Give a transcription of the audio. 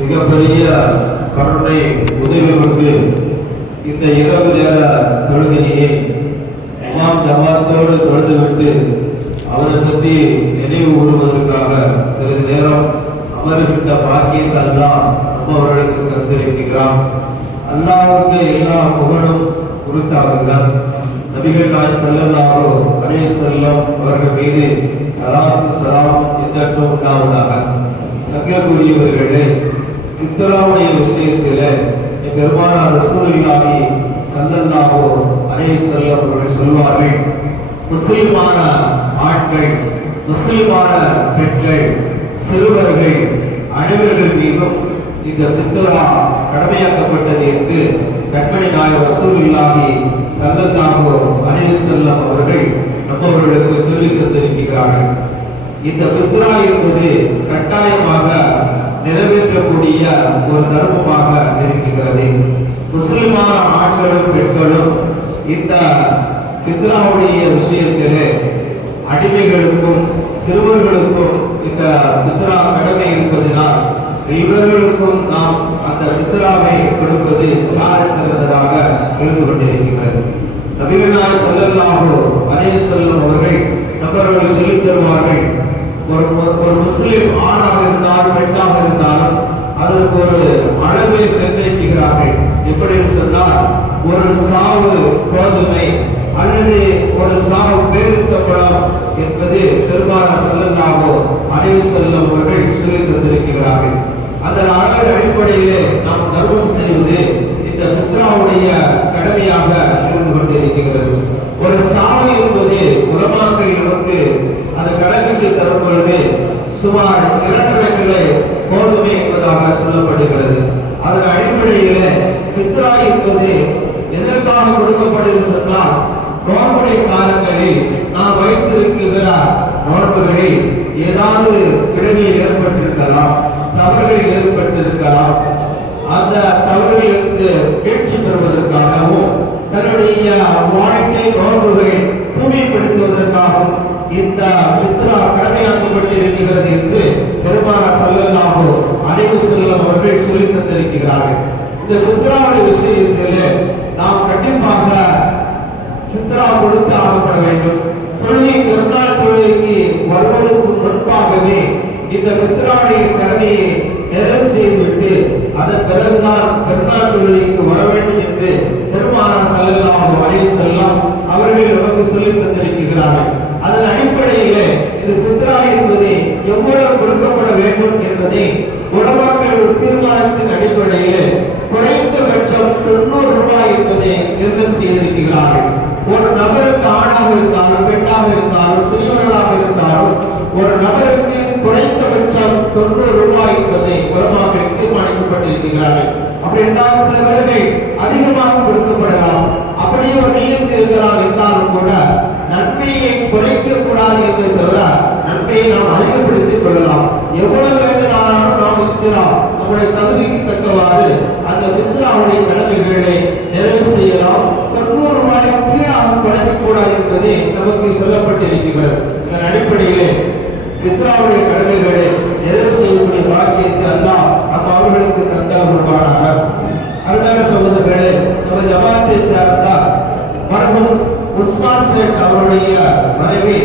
மிகப்பெரிய கருணை உதவி கொண்டு இந்த இரவு நேர தொழுகையை இமாம் ஜமாத்தோடு தொழுதுவிட்டு அவரை பற்றி நினைவு கூறுவதற்காக சிறிது நேரம் அமர்கின்ற பாக்கியத்தை அல்லாஹ் நம்மவர்களுக்கு தந்திருக்கிறான். அல்லாஹ்வுக்கு எல்லா புகழும் உரித்தாகுகிறார். நபிகள் நாயகம் ஸல்லல்லாஹு அலைஹி வஸல்லம் அவர்கள் மீது ஸலாத்தும் ஸலாமும் என்றென்றும் உண்டாவதாக. சங்கக்கூடியவர்களே, ஃபித்ராவுடைய விஷயத்தில் பெருமானார் ரசூலுல்லாஹி ஸல்லல்லாஹு அலைஹி வஸல்லம் அவர்கள் சொல்வார்கள், முஸ்லிமான ஆண்கள், முஸ்லிமான பெண்கள், சிறுவர்கள் அனைவர்கள் மீதும் இந்த ஃபித்ரா கடமையாக்கப்பட்டது என்று கண்மணி நாயகம் ரசூலுல்லாஹி ஸல்லல்லாஹு அலைஹி வஸல்லம் அவர்கள் நம்மவர்களுக்கு சொல்லி தந்திருக்கிறார்கள். இந்த ஃபித்ரா என்பது கட்டாயமாக நிறைவேற்றக்கூடிய ஒரு தர்மமாக இருக்கிறது. முஸ்லிமான ஆண்களும் பெண்களும் இந்த ஃபித்ராவுடைய விஷயத்திலே அடிமைகளுக்கும் சிறுவர்களுக்கும் இந்த ஃபித்ரா கடமை இருப்பதனால் இவர்களுக்கும் நாம் அந்த ஃபித்ராவை கொடுப்பது சால சிறந்ததாக இருந்து கொண்டிருக்கிறது. நபிகள் நாயகம் ஸல்லல்லாஹு அலைஹி வஸல்லம் அவர்கள் நம்மவர்கள் சொல்லித் தருவார்கள், ஒரு முஸ்லிம் ஆணாக இருந்தாலும் பெண்ணாக இருந்தாலும் அதற்கு ஒரு அளவை நிர்ணயிக்கிறார்கள். எப்படின்னு சொன்னால், ஒரு சாவு கோதுமை அல்லது ஒரு சாவு பேரித்தப்பழம் என்பது பெருமானார் ஸல்லல்லாஹு அலைஹி வஸல்லம் அவர்கள் சொல்லி தந்திருக்கிறார்கள். அந்த அளவின் அடிப்படையிலே நாம் தர்மம் செய்வது இந்த ஃபித்ராவுடைய கடமையாக இருந்து கொண்டிருக்கிறது. ஒரு சாவு என்பது உலமாக்கள் நமக்கு அதை கணக்கிட்டு தரும் பொழுது சுமார் 2 கிலோ கோதுமை என்பதாக சொல்லப்படுகிறது. அதன் அடிப்படையில ஃபித்ரா என்பது எதற்காக கொடுக்கப்படுகிறது சொன்னால், நோன்புடைய காலங்களில் நாம் வைத்திருக்கிற நோன்புகளில் ஏதாவது பிழைகள் ஏற்பட்டிருக்கலாம், தவறுகள் ஏற்பட்டிருக்கலாம். அந்த தவறுகளிலிருந்து கேட்சி பெறுவதற்காகவும் தன்னுடைய வாழ்க்கை நோன்புகளை தூய்மைப்படுத்துவதற்காகவும் இந்த ஃபித்ரா கடமையாக்கப்பட்டிருக்கிறது என்று பெருமானார் ஸல்லல்லாஹு அலைஹி வஸல்லம் அவர்கள் சொல்லி தந்திருக்கிறார்கள். இந்த ஃபித்ராவுடைய விஷயத்தில் நாம் கண்டிப்பாக ஃபித்ரா கொடுத்து ஆகப்பட வேண்டும். பெருநாள் தொழுகைக்கு வருவதற்கு முன்பாகவே இந்த ஃபித்ராவுடைய கடமையை நிறைவு செய்துவிட்டு அதன் பிறகுதான் பெருநாள் தொழுகைக்கு வர வேண்டும் என்று பெருமானார் ஸல்லல்லாஹு அலைஹி வஸல்லம் அவர்கள் நமக்கு சொல்லி தந்திருக்கிறார்கள். அதன் அடிப்படையிலே இந்த ஃபித்ரா என்பது எவ்வளவு கொடுக்கப்பட வேண்டும் என்பதை உலமாக்கள் ஒரு தீர்மானத்தின் அடிப்படையில் குறைந்தபட்சம் 90 ரூபாய் என்பதை நிர்ணயம் செய்திருக்கிறார்கள். ஒரு நபருக்கு ஆணாக இருந்தாலும் பெண்ணாக இருந்தாலும் சிறுவர்களாக இருந்தாலும் ஒரு நபருக்கு குறைந்தபட்சம் 90 ரூபாய் என்பதை உலமாக்கள் தீர்மானிக்கப்பட்டிருக்கிறார்கள். அப்படி என்றால் சில பேர்கள் அதிகமாக கொடுக்கப்படலாம், அப்படியே ஒரு நியத்து இருக்கலாம். இருந்தாலும் கூட நன்மையை குறைக்க கூடாது என்பதை தவிர நன்மையை நாம் அதிகப்படுத்திக் கொள்ளலாம். எவ்வளவு வேண்டுமானாலும் நாம் செய்யலாம். நம்முடைய தகுதிக்கு தக்கவாறு அந்த ஃபித்ராவுடைய கடமைகளை நிறைவு செய்யலாம். 90 ரூபாய்க்கு கீழாக குறைக்க கூடாது என்பது நமக்கு சொல்லப்பட்டிருக்கிறது. இதன் அடிப்படையிலே ஃபித்ராவுடைய கடமைகளை நிறைவு செய்யக்கூடிய பாக்கியத்தை அல்லாஹ் நம் அவர்களுக்கு தந்தருள்வானாக. அருமையான சகோதரர்களே, நம்ம ஜமாத்தை சார்ந்த மரபும் உஸ்மான் சேட் அவருடைய மனைவி